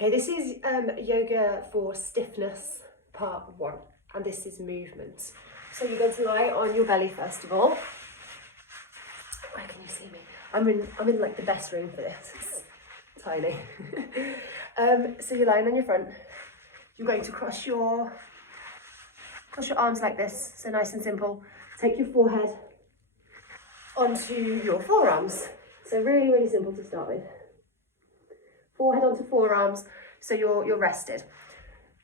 Okay, this is yoga for stiffness part 1, and this is movement. So you're going to lie on your belly first of all. Where can you see me? I'm in like the best room for this. It's tiny. So you're lying on your front. You're going to cross your arms like this, so nice and simple. Take your forehead onto your forearms. So really, really simple to start with. Forehead onto forearms, so you're rested.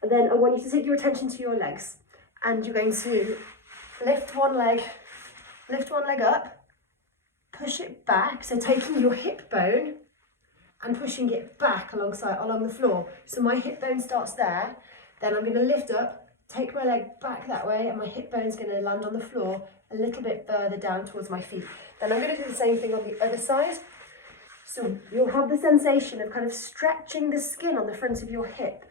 And then I want you to take your attention to your legs, and you're going to lift one leg up, push it back, so taking your hip bone and pushing it back along the floor. So my hip bone starts there, then I'm going to lift up, take my leg back that way, and my hip bone's going to land on the floor a little bit further down towards my feet. Then I'm going to do the same thing on the other side. So you'll have the sensation of kind of stretching the skin on the front of your hip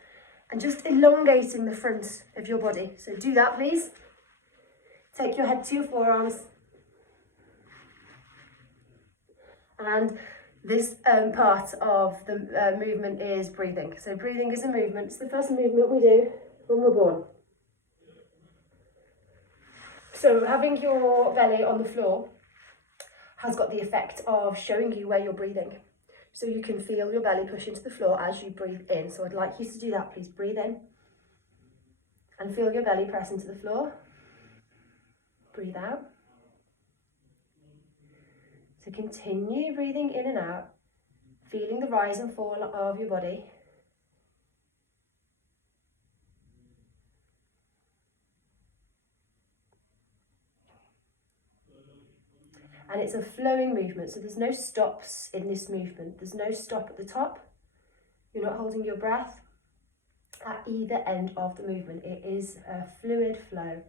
and just elongating the front of your body. So do that, please. Take your head to your forearms. And this part of the movement is breathing. So breathing is a movement. It's the first movement we do when we're born. So having your belly on the floor has got the effect of showing you where you're breathing. So you can feel your belly push into the floor as you breathe in. So I'd like you to do that, please. Breathe in and feel your belly press into the floor. Breathe out. So continue breathing in and out, feeling the rise and fall of your body. And it's a flowing movement, so there's no stops in this movement. There's no stop at the top. You're not holding your breath at either end of the movement. It is a fluid flow.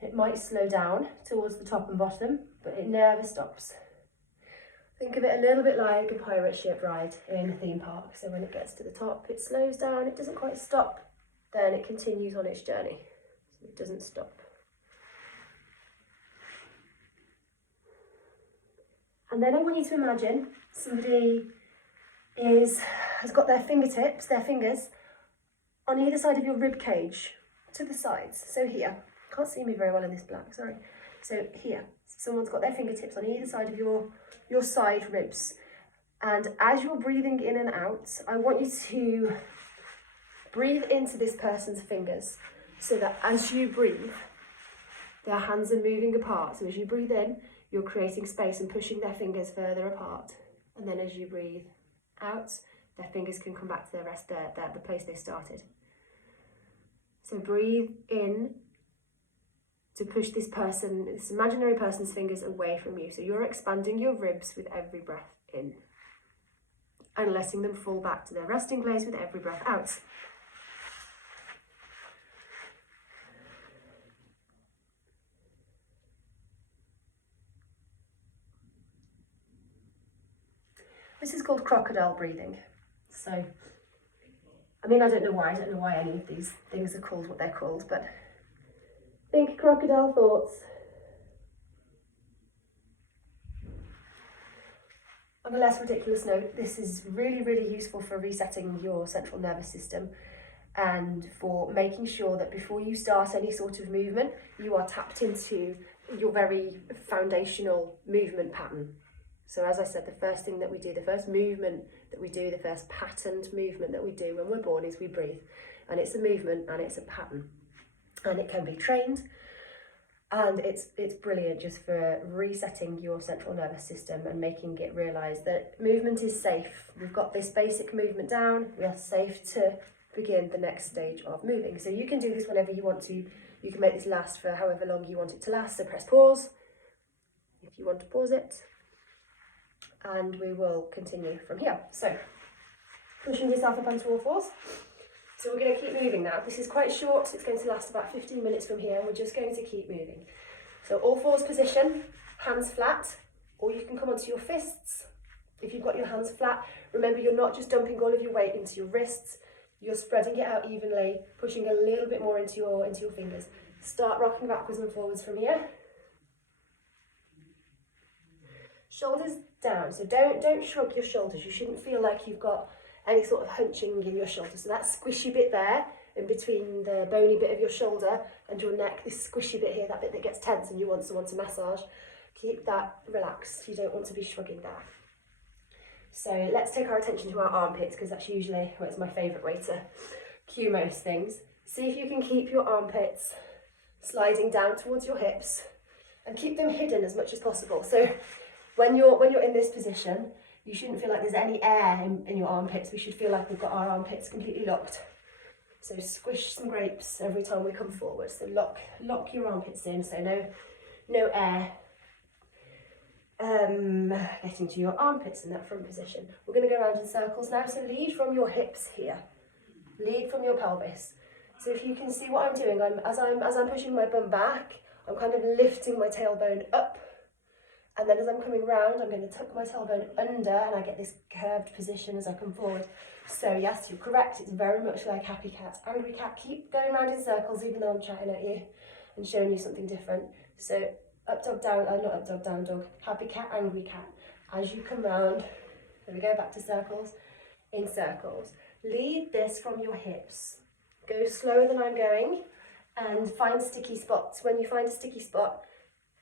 It might slow down towards the top and bottom, but it never stops. Think of it a little bit like a pirate ship ride in a theme park. So when it gets to the top, it slows down, it doesn't quite stop, then it continues on its journey. So it doesn't stop. And then I want you to imagine somebody has got their fingers on either side of your rib cage to the sides. So here, can't see me very well in this black, sorry. So here, someone's got their fingertips on either side of your side ribs. And as you're breathing in and out, I want you to breathe into this person's fingers so that as you breathe, their hands are moving apart. So as you breathe in, you're creating space and pushing their fingers further apart. And then as you breathe out, their fingers can come back to the place they started. So breathe in to push this imaginary person's fingers away from you. So you're expanding your ribs with every breath in and letting them fall back to their resting place with every breath out. This is called crocodile breathing. So, I mean, I don't know why any of these things are called what they're called, but think crocodile thoughts. On a less ridiculous note, this is really, really useful for resetting your central nervous system and for making sure that before you start any sort of movement, you are tapped into your very foundational movement pattern. So as I said, the first thing that we do, the first movement that we do, the first patterned movement that we do when we're born is we breathe. And it's a movement and it's a pattern. And it can be trained. And it's brilliant just for resetting your central nervous system and making it realise that movement is safe. We've got this basic movement down. We are safe to begin the next stage of moving. So you can do this whenever you want to. You can make this last for however long you want it to last. So press pause if you want to pause it. And we will continue from here. So, pushing yourself up onto all fours. So we're going to keep moving now. This is quite short. It's going to last about 15 minutes from here. We're just going to keep moving. So all fours position, hands flat, or you can come onto your fists. If you've got your hands flat, remember you're not just dumping all of your weight into your wrists. You're spreading it out evenly, pushing a little bit more into your fingers. Start rocking backwards and forwards from here. Shoulders down, so don't shrug your shoulders. You shouldn't feel like you've got any sort of hunching in your shoulder. So that squishy bit there, in between the bony bit of your shoulder and your neck, this squishy bit here, that bit that gets tense and you want someone to massage, keep that relaxed. You don't want to be shrugging that. So let's take our attention to our armpits, because that's usually, well, it's my favourite way to cue most things. See if you can keep your armpits sliding down towards your hips and keep them hidden as much as possible. So when you're in this position, you shouldn't feel like there's any air in your armpits. We should feel like we've got our armpits completely locked. So squish some grapes every time we come forward. So lock your armpits in, so no air getting to your armpits in that front position. We're going to go around in circles now. So lead from your hips here. Lead from your pelvis. So if you can see what I'm doing, as I'm pushing my bum back, I'm kind of lifting my tailbone up. And then as I'm coming round, I'm going to tuck my tailbone under, and I get this curved position as I come forward. So yes, you're correct. It's very much like happy cat, angry cat. Keep going around in circles, even though I'm chatting at you and showing you something different. So up dog down, not up dog down dog. Happy cat, angry cat. As you come round, there we go, back to circles. In circles. Lead this from your hips. Go slower than I'm going, and find sticky spots. When you find a sticky spot,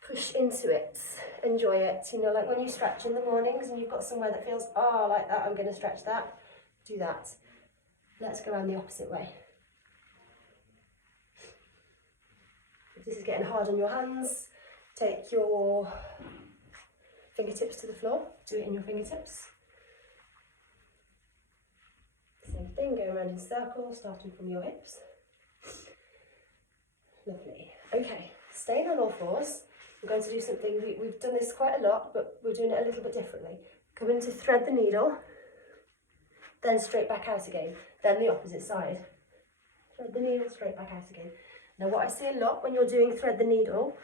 push into it, enjoy it. You know, like when you stretch in the mornings and you've got somewhere that feels, oh, like that, I'm going to stretch that. Do that. Let's go around the opposite way. If this is getting hard on your hands, take your fingertips to the floor. Do it in your fingertips. Same thing, go around in circles, starting from your hips. Lovely. Okay, staying on all fours. We're going to do something, we've done this quite a lot, but we're doing it a little bit differently. Come in to thread the needle, then straight back out again, then the opposite side. Thread the needle, straight back out again. Now what I see a lot when you're doing thread the needle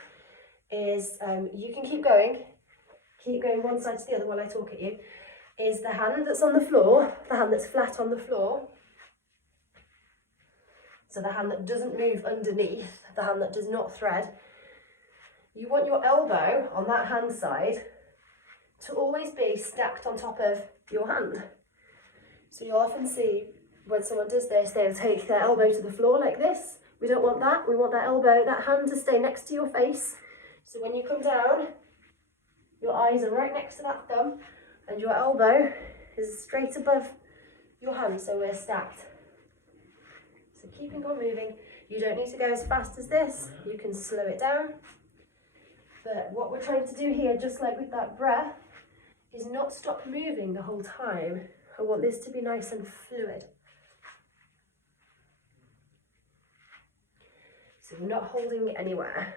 is you can keep going one side to the other while I talk at you, is the hand that's on the floor, the hand that's flat on the floor, so the hand that doesn't move underneath, the hand that does not thread. You want your elbow on that hand side to always be stacked on top of your hand. So you'll often see when someone does this, they'll take their elbow to the floor like this. We don't want that. We want that elbow, that hand to stay next to your face. So when you come down, your eyes are right next to that thumb and your elbow is straight above your hand, so we're stacked. So keeping on moving. You don't need to go as fast as this. You can slow it down. But what we're trying to do here, just like with that breath, is not stop moving the whole time. I want this to be nice and fluid. So we're not holding anywhere.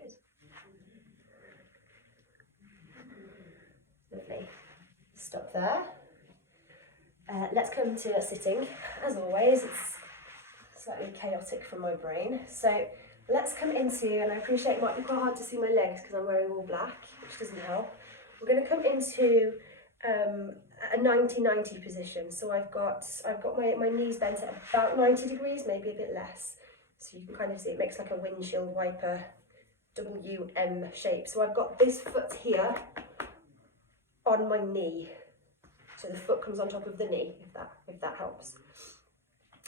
Good. Lovely. Stop there. Let's come to sitting. As always, it's slightly chaotic for my brain. So let's come into, and I appreciate it might be quite hard to see my legs because I'm wearing all black, which doesn't help. We're going to come into a 90-90 position. So I've got my knees bent at about 90 degrees, maybe a bit less. So you can kind of see it makes like a windshield wiper WM shape. So I've got this foot here on my knee. So the foot comes on top of the knee, if that helps.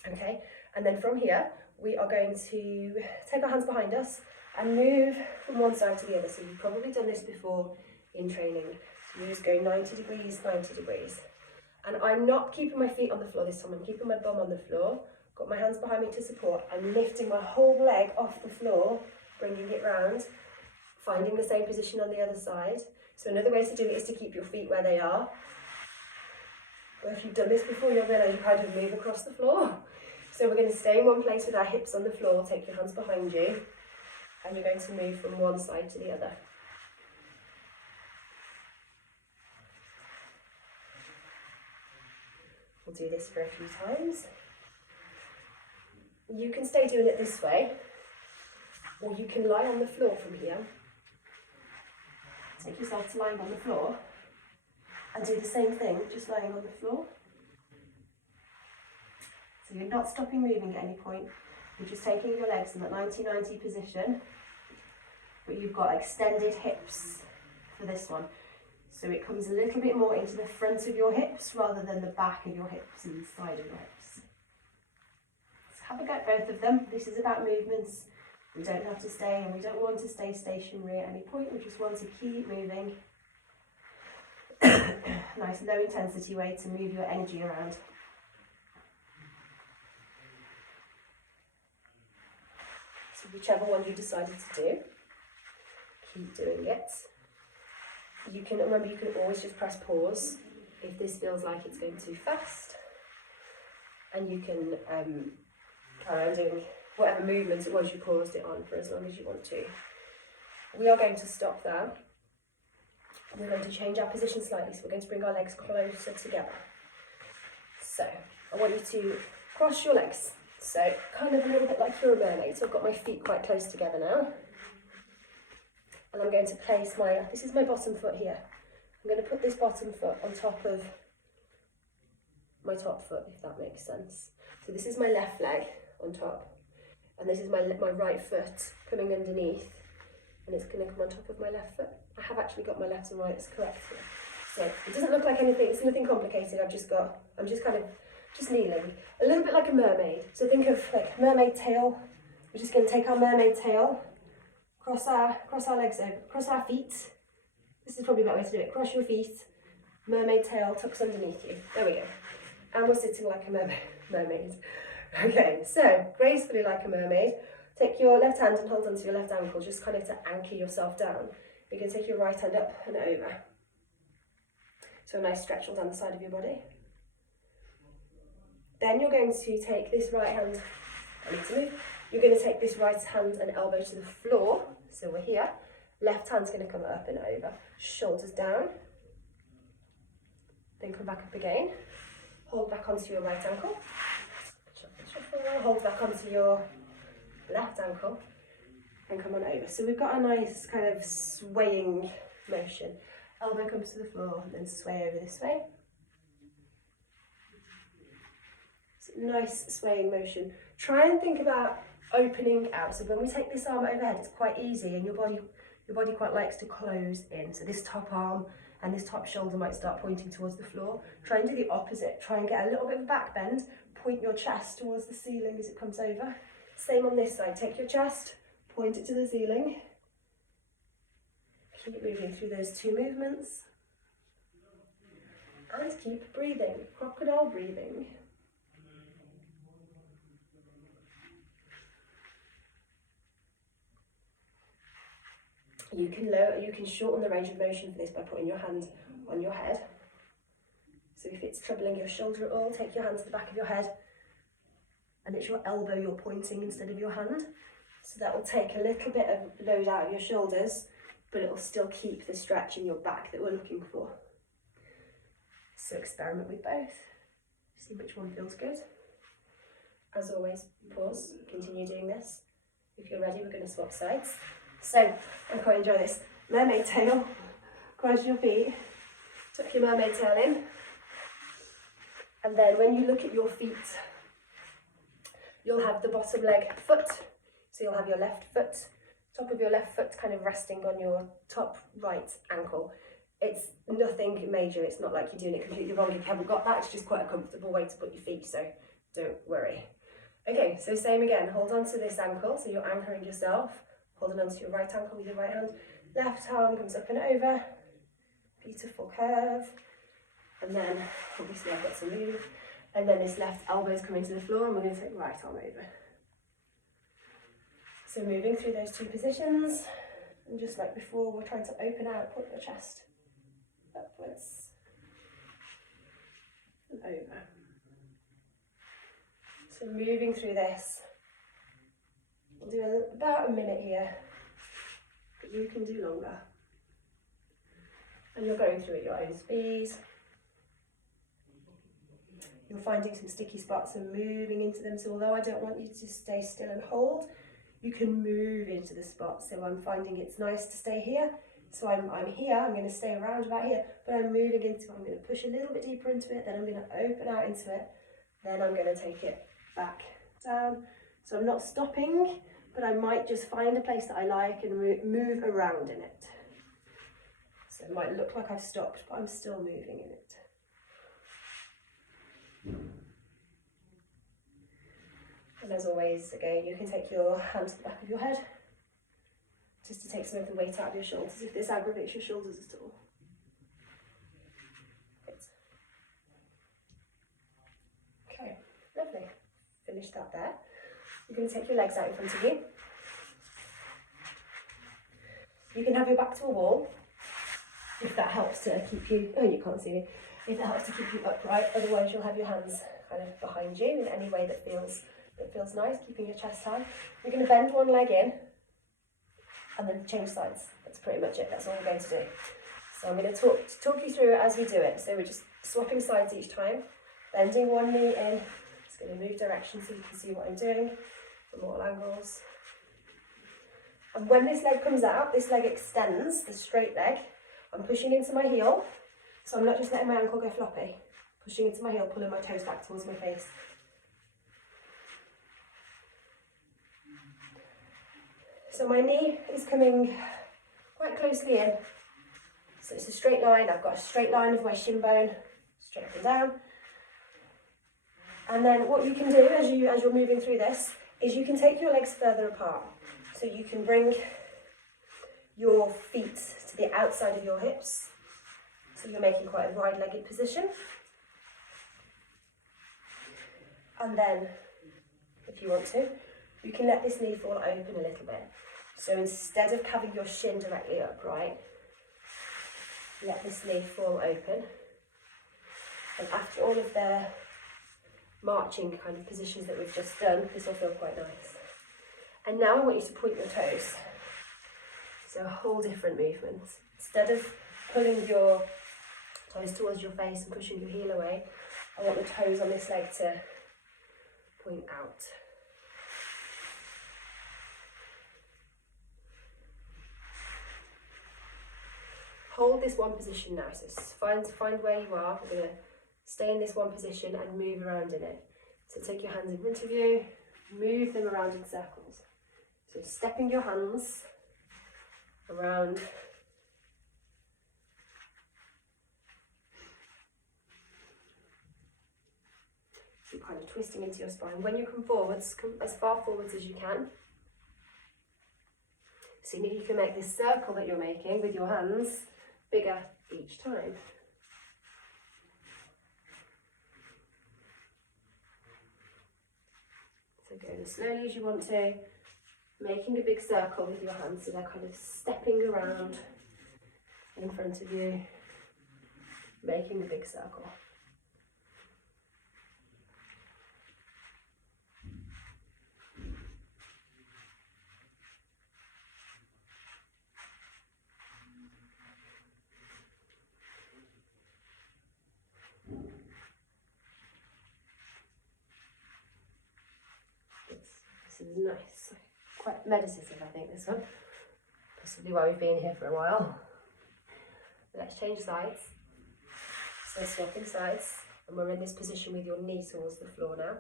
Okay, and then from here, we are going to take our hands behind us and move from one side to the other. So you've probably done this before in training. So you just go 90 degrees, 90 degrees. And I'm not keeping my feet on the floor this time, I'm keeping my bum on the floor. Got my hands behind me to support. I'm lifting my whole leg off the floor, bringing it round, finding the same position on the other side. So another way to do it is to keep your feet where they are. But if you've done this before, you'll realise you kind of move across the floor. So we're going to stay in one place with our hips on the floor, take your hands behind you, and you're going to move from one side to the other. We'll do this for a few times. You can stay doing it this way, or you can lie on the floor from here. Take yourself to lying on the floor and do the same thing, just lying on the floor. So you're not stopping moving at any point, you're just taking your legs in that 90-90 position, but you've got extended hips for this one. So it comes a little bit more into the front of your hips rather than the back of your hips and the side of your hips. So have a go at both of them. This is about movements. We don't have to stay, and we don't want to stay stationary at any point. We just want to keep moving. Nice low intensity way to move your energy around. So whichever one you decided to do, keep doing it. You can always just press pause if this feels like it's going too fast, and you can carry on doing whatever movements it was you paused it on for as long as you want to. We are going to stop there. We're going to change our position slightly, so we're going to bring our legs closer together. So I want you to cross your legs, so kind of a little bit like you're a mermaid. So I've got my feet quite close together now, and I'm going to place this is my bottom foot here. I'm going to put this bottom foot on top of my top foot, if that makes sense. So this is my left leg on top, and this is my right foot coming underneath, and it's going to come on top of my left foot. I have actually got my left and right as correct here. So it doesn't look like anything, it's nothing complicated. I'm just kneeling. A little bit like a mermaid. So think of like mermaid tail. We're just going to take our mermaid tail, cross our legs over, cross our feet. This is probably a better way to do it. Cross your feet, mermaid tail tucks underneath you. There we go. And we're sitting like a mermaid. Okay, so gracefully like a mermaid. Take your left hand and hold onto your left ankle, just kind of to anchor yourself down. You're going to take your right hand up and over. So a nice stretch all down the side of your body. Then you're going to take this right hand, I need to move. You're going to take this right hand and elbow to the floor. So we're here. Left hand's going to come up and over. Shoulders down. Then come back up again. Hold back onto your right ankle. Hold back onto your left ankle. And come on over. So we've got a nice kind of swaying motion. Elbow comes to the floor and then sway over this way. So nice swaying motion. Try and think about opening out. So when we take this arm overhead, it's quite easy, and your body quite likes to close in. So this top arm and this top shoulder might start pointing towards the floor. Try and do the opposite. Try and get a little bit of a back bend. Point your chest towards the ceiling as it comes over. Same on this side. Take your chest, point it to the ceiling. Keep moving through those two movements. And keep breathing. Crocodile breathing. You can shorten the range of motion for this by putting your hand on your head. So if it's troubling your shoulder at all, take your hand to the back of your head, and it's your elbow you're pointing instead of your hand. So that will take a little bit of load out of your shoulders, but it will still keep the stretch in your back that we're looking for. So experiment with both. See which one feels good. As always, pause, continue doing this. If you're ready, we're going to swap sides. So, I'm quite enjoying this. Mermaid tail, cross your feet, tuck your mermaid tail in. And then when you look at your feet, you'll have the bottom leg foot. So you'll have your left foot, top of your left foot kind of resting on your top right ankle. It's nothing major, it's not like you're doing it completely wrong if you haven't got that, it's just quite a comfortable way to put your feet, so don't worry. Okay, so same again, hold on to this ankle, so you're anchoring yourself, holding onto your right ankle with your right hand, left arm comes up and over, beautiful curve, and then obviously I've got to move, and then this left elbow is coming to the floor and we're going to take right arm over. So moving through those two positions, and just like before, we're trying to open out, put your chest upwards and over. So moving through this, we'll do about a minute here, but you can do longer. And you're going through at your own speed. You're finding some sticky spots and moving into them. So although I don't want you to stay still and hold, you can move into the spot. So I'm finding it's nice to stay here. So I'm here, I'm going to stay around about here, but I'm moving into it. I'm going to push a little bit deeper into it, then I'm going to open out into it, then I'm going to take it back down. So I'm not stopping, but I might just find a place that I like and move around in it. So it might look like I've stopped, but I'm still moving in it. And as always, again, you can take your hand to the back of your head, just to take some of the weight out of your shoulders if this aggravates your shoulders at all. Good. Okay, lovely. Finish that there. You're going to take your legs out in front of you. You can have your back to a wall, if that helps to keep you, oh, you can't see me, if that helps to keep you upright. Otherwise you'll have your hands kind of behind you in any way that feels nice, keeping your chest high. You're going to bend one leg in and then change sides. That's pretty much it. That's all we're going to do. So I'm going to talk you through it as we do it. So we're just swapping sides each time, bending one knee in. Just going to move direction so you can see what I'm doing from all angles. And when this leg comes out, this leg extends, the straight leg. I'm pushing into my heel, so I'm not just letting my ankle go floppy. Pushing into my heel, pulling my toes back towards my face. So my knee is coming quite closely in. So it's a straight line. I've got a straight line of my shin bone, straight up and down. And then what you can do as you're moving through this is you can take your legs further apart. So you can bring your feet to the outside of your hips. So you're making quite a wide-legged position. And then, if you want to, you can let this knee fall open a little bit. So instead of having your shin directly upright, let this knee fall open. And after all of the marching kind of positions that we've just done, this will feel quite nice. And now I want you to point your toes. So a whole different movement. Instead of pulling your toes towards your face and pushing your heel away, I want the toes on this leg to point out. Hold this one position now. So find where you are. We're going to stay in this one position and move around in it. So take your hands in front of you, move them around in circles. So stepping your hands around. You're kind of twisting into your spine. When you come forwards, come as far forwards as you can. See if you can make this circle that you're making with your hands bigger each time. So go as slowly as you want to, making a big circle with your hands so they're kind of stepping around in front of you, making a big circle. This is nice, quite meditative I think this one, possibly why we've been here for a while. Let's change sides, so swapping sides, and we're in this position with your knee towards the floor now.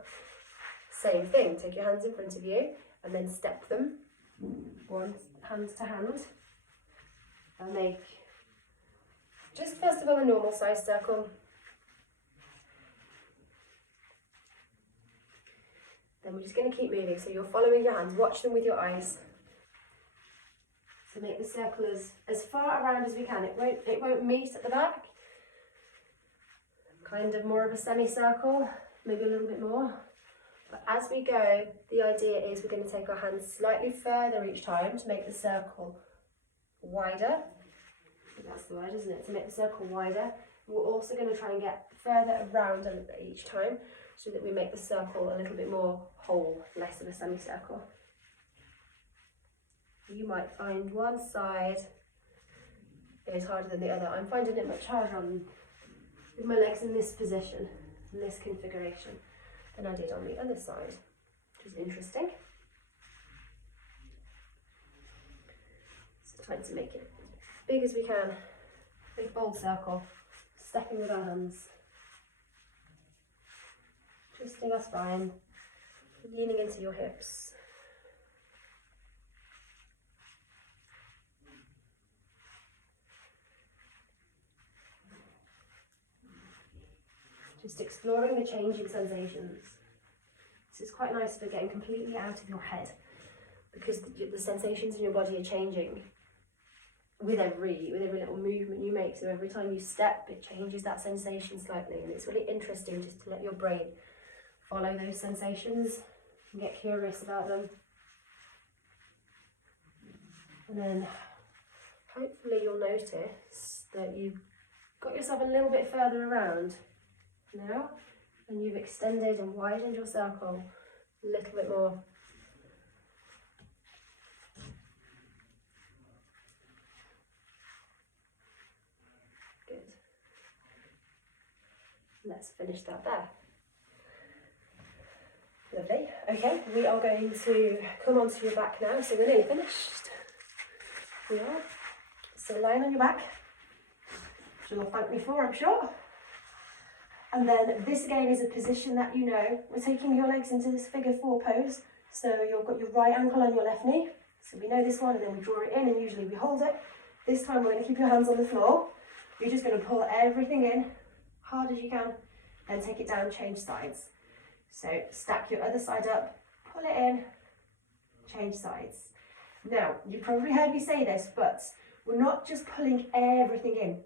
Same thing, take your hands in front of you and then step them, one hand to hand, and make just first of all a normal size circle. Then we're just going to keep moving, so you're following your hands, watch them with your eyes. So make the circle as far around as we can. It won't meet at the back. Kind of more of a semicircle, maybe a little bit more. But as we go, the idea is we're going to take our hands slightly further each time to make the circle wider. So that's the word, isn't it? To make the circle wider. We're also going to try and get further around a little bit each time, so that we make the circle a little bit more whole, less of a semicircle. You might find one side is harder than the other. I'm finding it much harder with my legs in this position, in this configuration, than I did on the other side, which is interesting. So trying to make it as big as we can, big bold circle, stepping with our hands. Twisting our spine, leaning into your hips. Just exploring the changing sensations. This is quite nice for getting completely out of your head, because the sensations in your body are changing with every little movement you make. So every time you step, it changes that sensation slightly, and it's really interesting just to let your brain follow those sensations and get curious about them. And then hopefully you'll notice that you've got yourself a little bit further around now, and you've extended and widened your circle a little bit more. Good. Let's finish that there. Lovely. Okay, we are going to come onto your back now, so we're nearly finished. We are. So lying on your back, which you'll thank me for, I'm sure. And then this again is a position that you know. We're taking your legs into this figure 4 pose. So you've got your right ankle on your left knee. So we know this one, and then we draw it in, and usually we hold it. This time we're going to keep your hands on the floor. You're just going to pull everything in, hard as you can, then take it down, change sides. So stack your other side up, pull it in, change sides. Now, you probably heard me say this, but we're not just pulling everything in.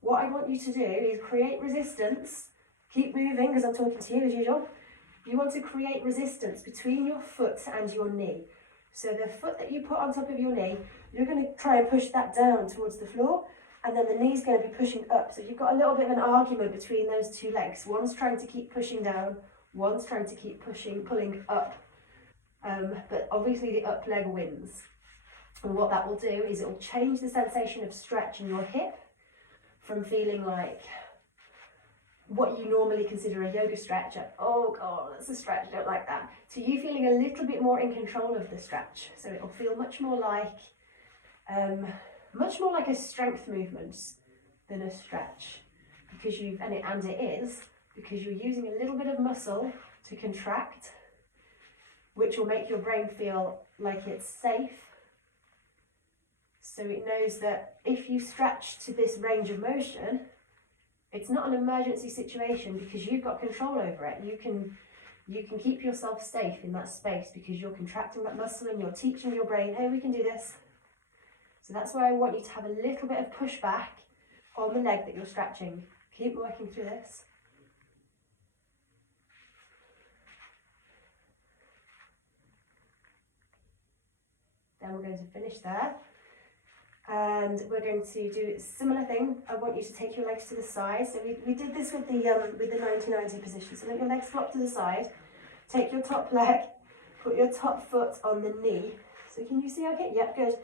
What I want you to do is create resistance. Keep moving because I'm talking to you as usual. You want to create resistance between your foot and your knee. So the foot that you put on top of your knee, you're going to try and push that down towards the floor, and then the knee's going to be pushing up. So you've got a little bit of an argument between those two legs. One's trying to keep pushing down, one's trying to keep pulling up. But obviously the up leg wins. And what that will do is it will change the sensation of stretch in your hip from feeling like what you normally consider a yoga stretch, oh god, that's a stretch, don't like that, to you feeling a little bit more in control of the stretch. So it'll feel much more like a strength movement than a stretch, because it is because you're using a little bit of muscle to contract, which will make your brain feel like it's safe. So it knows that if you stretch to this range of motion, it's not an emergency situation because you've got control over it. You can keep yourself safe in that space because you're contracting that muscle and you're teaching your brain, hey, we can do this. So that's why I want you to have a little bit of pushback on the leg that you're stretching. Keep working through this. Then we're going to finish there. And we're going to do a similar thing. I want you to take your legs to the side. So we did this with the 90-90 position. So let your legs flop to the side. Take your top leg, put your top foot on the knee. So can you see okay? Yep, good.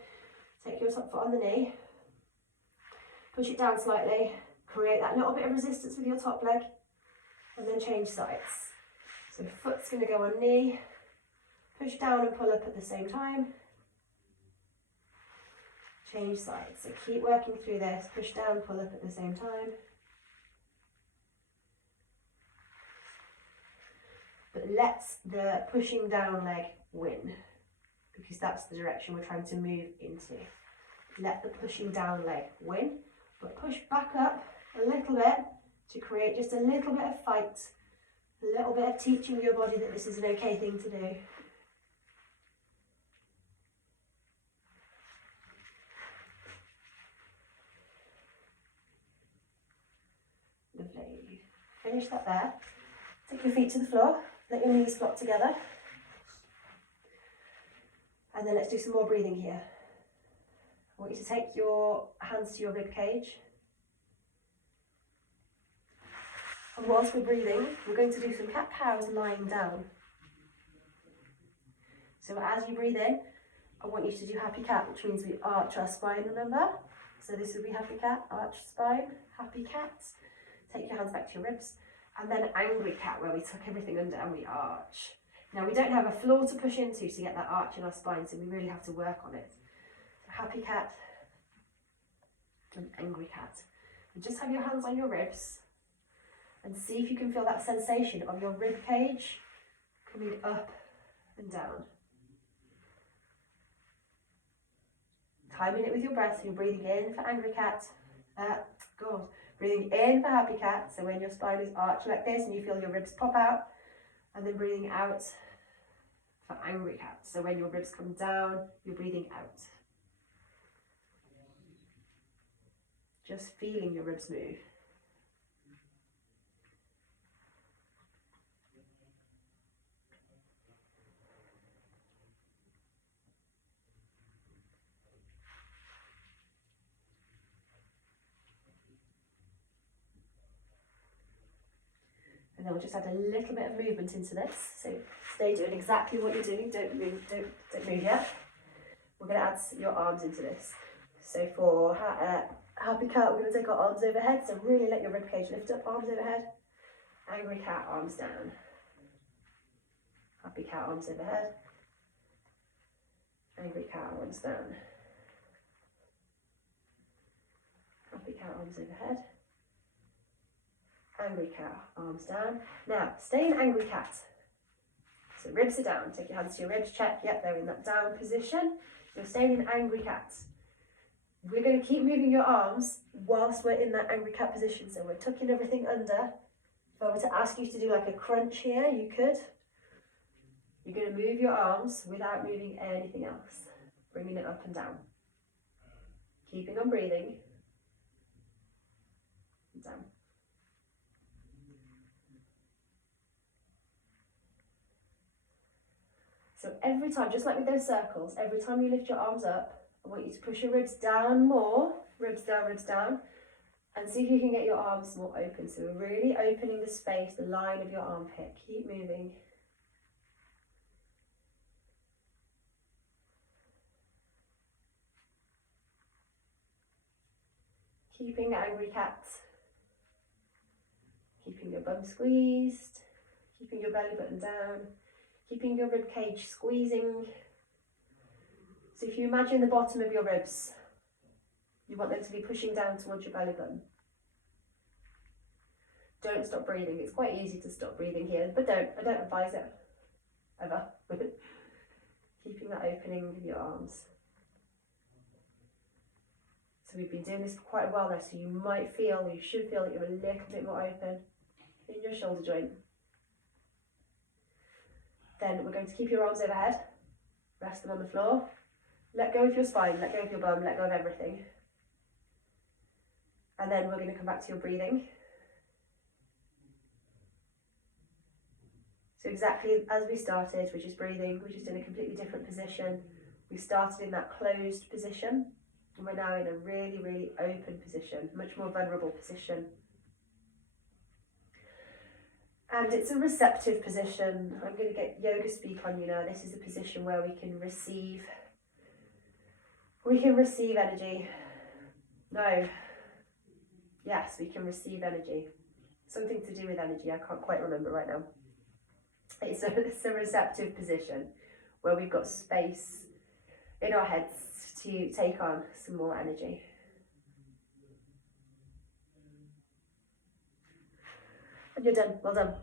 Take your top foot on the knee. Push it down slightly. Create that little bit of resistance with your top leg. And then change sides. So foot's going to go on knee. Push down and pull up at the same time. Change sides. So keep working through this. Push down, pull up at the same time. But let the pushing down leg win, because that's the direction we're trying to move into. Let the pushing down leg win, but push back up a little bit to create just a little bit of fight, a little bit of teaching your body that this is an okay thing to do. Lovely. Finish that there. Take your feet to the floor. Let your knees flop together. And then let's do some more breathing here. I want you to take your hands to your rib cage. And whilst we're breathing, we're going to do some cat-cows lying down. So as you breathe in, I want you to do happy cat, which means we arch our spine, remember? So this would be happy cat, arch spine, happy cat. Take your hands back to your ribs. And then angry cat, where we tuck everything under and we arch. Now we don't have a floor to push into to get that arch in our spine, so we really have to work on it. So happy cat and angry cat. And just have your hands on your ribs and see if you can feel that sensation of your rib cage coming up and down. Timing it with your breath, so you're breathing in for angry cat. Breathing in for happy cat, so when your spine is arched like this and you feel your ribs pop out, and then breathing out for angry cat, so when your ribs come down, you're breathing out. Just feeling your ribs move. And then we'll just add a little bit of movement into this. So stay doing exactly what you're doing. Don't move yet. We're going to add your arms into this. So for happy cat, we're going to take our arms overhead. So really let your ribcage lift up, arms overhead. Angry cat, arms down. Happy cat, arms overhead. Angry cat, arms down. Happy cat, arms overhead. Angry cat, arms down. Now, stay in angry cat. So ribs are down. Take your hands to your ribs, check. Yep, they're in that down position. You're staying in angry cat. We're going to keep moving your arms whilst we're in that angry cat position. So we're tucking everything under. If I were to ask you to do like a crunch here, you could. You're going to move your arms without moving anything else. Bringing it up and down. Keeping on breathing. And down. So every time, just like with those circles, every time you lift your arms up, I want you to push your ribs down more, ribs down, and see if you can get your arms more open. So we're really opening the space, the line of your armpit. Keep moving. Keeping angry cat. Keeping your bum squeezed. Keeping your belly button down. Keeping your rib cage squeezing. So if you imagine the bottom of your ribs, you want them to be pushing down towards your belly button. Don't stop breathing. It's quite easy to stop breathing here, but I don't advise it, ever. Keeping that opening of your arms. So we've been doing this for quite a while now, so you should feel that you're a little bit more open in your shoulder joint. Then we're going to keep your arms overhead, rest them on the floor, let go of your spine, let go of your bum, let go of everything. And then we're going to come back to your breathing. So exactly as we started, we're just breathing, we're just in a completely different position. We started in that closed position, and we're now in a really, really open position, much more vulnerable position. And it's a receptive position. I'm going to get yoga speak on you now. This is a position where we can receive energy. No. Yes, we can receive energy. Something to do with energy, I can't quite remember right now. It's a receptive position where we've got space in our heads to take on some more energy. And you're done. Well done.